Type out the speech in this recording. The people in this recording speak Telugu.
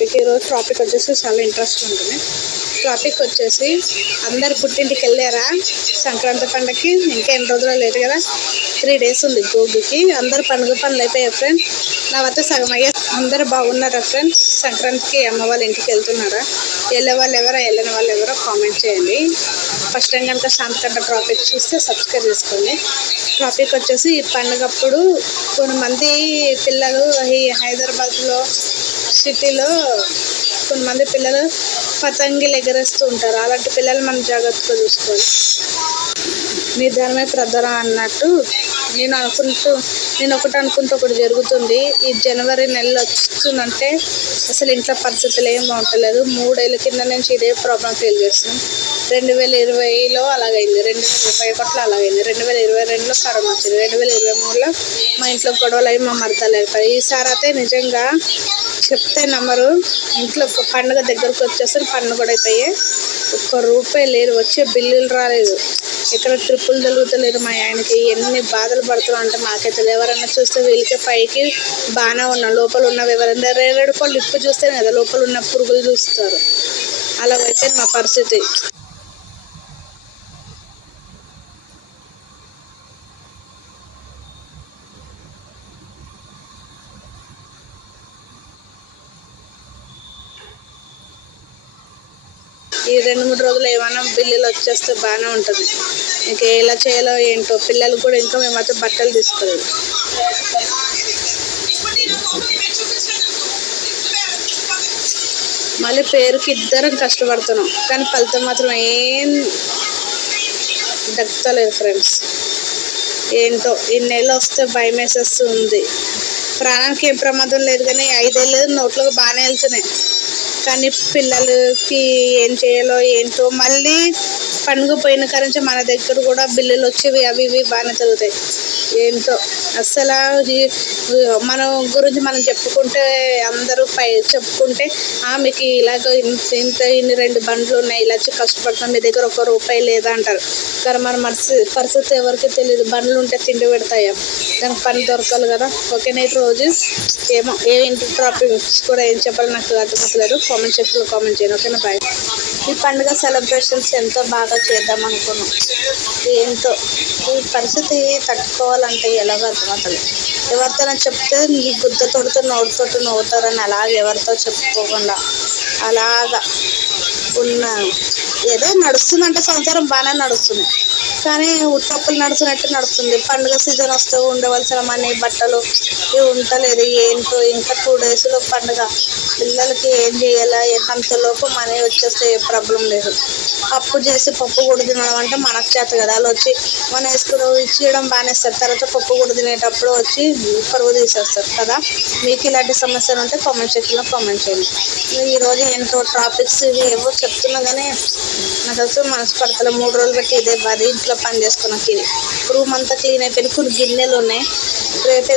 మీకు ఈరోజు టాపిక్ వచ్చేసి చాలా ఇంట్రెస్ట్ ఉంటుంది. టాపిక్ వచ్చేసి అందరు పుట్టింటికి వెళ్ళారా సంక్రాంతి పండుగకి? ఇంకా ఎన్ని రోజులు లేదు కదా, 3 days ఉంది భోగికి. అందరు పండుగ పనులు అయిపోయాయి ఫ్రెండ్. నా వద్ద సగం అయ్యా. అందరు బాగున్నారా ఫ్రెండ్స్? సంక్రాంతికి అమ్మ వాళ్ళ ఇంటికి వెళ్తున్నారా? వెళ్ళే వాళ్ళు ఎవరో వెళ్ళిన వాళ్ళు ఎవరో కామెంట్ చేయండి. ఫస్ట్ టైం కనుక శాంతికంట టాపిక్ చూస్తే సబ్స్క్రైబ్ చేసుకోండి. టాపిక్ వచ్చేసి ఈ పండుగప్పుడు కొంతమంది పిల్లలు ఈ హైదరాబాద్లో సిటీలో కొంతమంది పిల్లలు పతంగిలు ఎగరేస్తూ ఉంటారు. అలాంటి పిల్లలు మనం జాగ్రత్తగా చూసుకోవాలి. నిదానమే ప్రధాన అన్నట్టు నేను ఒకటి అనుకుంటూ ఒకటి జరుగుతుంది. ఈ జనవరి నెలలో వస్తుందంటే అసలు ఇంట్లో పరిస్థితులు ఏం బాగుంటలేదు. 3 ఏళ్ళ కింద నుంచి ఇదే ప్రాబ్లం ఫేస్ చేస్తున్నాం. 2020లో అలాగైంది, 2021లో అలాగైంది, 2022లో కరోనా వచ్చింది, 2023లో మా ఇంట్లో గొడవలు అయ్యి మా మరదలు అయిపోయి. ఈసారి అయితే నిజంగా చెప్తే నమ్మరు, ఇంట్లో పండుగ దగ్గరకు వచ్చేసరి పన్ను కూడా అయిపోయాయి. ₹1 లేదు, వచ్చే బిల్లులు రాలేదు, ఇక్కడ ట్రిప్పులు జరుగుతలేదు. మా ఆయనకి ఎన్ని బాధలు పడుతున్నాం అంటే మాకైతే ఎవరన్నా చూస్తే వీళ్ళకి పైకి బాగానే ఉన్నాం, లోపల ఉన్నవి ఎవరైనా రేరడుకోళ్ళు ఇప్పు చూస్తేనే కదా లోపల ఉన్న పురుగులు చూస్తారు. అలాగైతే మా పరిస్థితి. ఈ 2-3 రోజులు ఏమైనా బిల్లులు వచ్చేస్తే బాగానే ఉంటుంది. ఇంకా ఎలా చేయాలో ఏంటో. పిల్లలు కూడా ఇంకా మేమైతే బట్టలు తీసుకోలేదు. మళ్ళీ పేరుకి ఇద్దరం కష్టపడుతున్నాం, కానీ ఫలితం మాత్రం ఏం దక్కుతలేదు ఫ్రెండ్స్. ఏంటో ఈ నెల వస్తే భయం వేసేస్తుంది. ప్రాణానికి ఏం ప్రమాదం లేదు, కానీ 5 ఏళ్ళు నోట్లోకి బాగానే వెళ్తున్నాయి. కానీ పిల్లలకి ఏం చేయాలో ఏంటో. మళ్ళీ పండుగ పోయిన కారించి మన దగ్గర కూడా బిల్లులు వచ్చేవి అవి ఇవి బాగానే జరుగుతాయి. ఏంటో అస్సలు మన గురించి మనం చెప్పుకుంటే అందరూ చెప్పుకుంటే మీకు ఇలాగ ఇన్ని 2 బండ్లు ఉన్నాయి, ఇలా కష్టపడుతున్నాం, మీ దగ్గర ₹1 లేదా అంటారు. కానీ మన పరిస్థితి ఎవరికి తెలియదు. బండ్లు ఉంటే తిండి పెడతాయా, దానికి పని దొరకాలి కదా. ఓకేనా, రోజు ఏమో ఏంటి టాపిక్స్ కూడా ఏం చెప్పాలో నాకు అర్థమవుతలేదు. కామెంట్ సెక్షన్లో కామెంట్ చేయండి. ఓకేనా, బాయ్. ఈ పండుగ సెలబ్రేషన్స్ ఎంతో బాగా చేద్దాం అనుకున్నాం. ఏంటో ఈ పరిస్థితి తట్టుకోవాలంటే ఎలాగో అర్థమవుతుంది. ఎవరితోనో చెప్తే నీ గుద్దతోటితో నోటితోటి నవ్వుతారని అలాగే ఎవరితో చెప్పుకోకుండా అలాగా ఉన్నాను. ఏదో నడుస్తుందంటే సంవత్సరం బాగానే నడుస్తుంది, కానీ ఉట్టప్పులు నడుస్తున్నట్టు నడుస్తుంది. పండుగ సీజన్ వస్తూ ఉండవలసిన మనీ బట్టలు ఇవి ఉండలేదు. ఏంటో ఇంకా 2 daysలో పండుగ. పిల్లలకి ఏం చేయాలా, అంతలోపు మనీ వచ్చేస్తే ఏ ప్రాబ్లం లేదు. అప్పు చేసి పప్పు కూడా తినడం అంటే మనకు చేత కదా. వాళ్ళు వచ్చి మనం వేసుకుని ఇచ్చేయడం బాగానే ఇస్తారు, తర్వాత పప్పు కూడా తినేటప్పుడు వచ్చి పరువు తీసేస్తారు కదా. మీకు ఇలాంటి సమస్యలు ఉంటే కామెంట్ సెక్షన్లో కామెంట్ చేయండి. ఈరోజు ఏంటో టాపిక్స్ ఇవి ఏవో చెప్తున్నా, కానీ నాకు అసలు మనసు పడతలే. 3 రోజులు బట్టి ఇదే బాధ. ఇంట్లో పని చేసుకున్నాక ఇది రూమ్ అంతా క్లీన్ అయిపోయింది, కొన్ని గిన్నెలు ఉన్నాయి. రేపే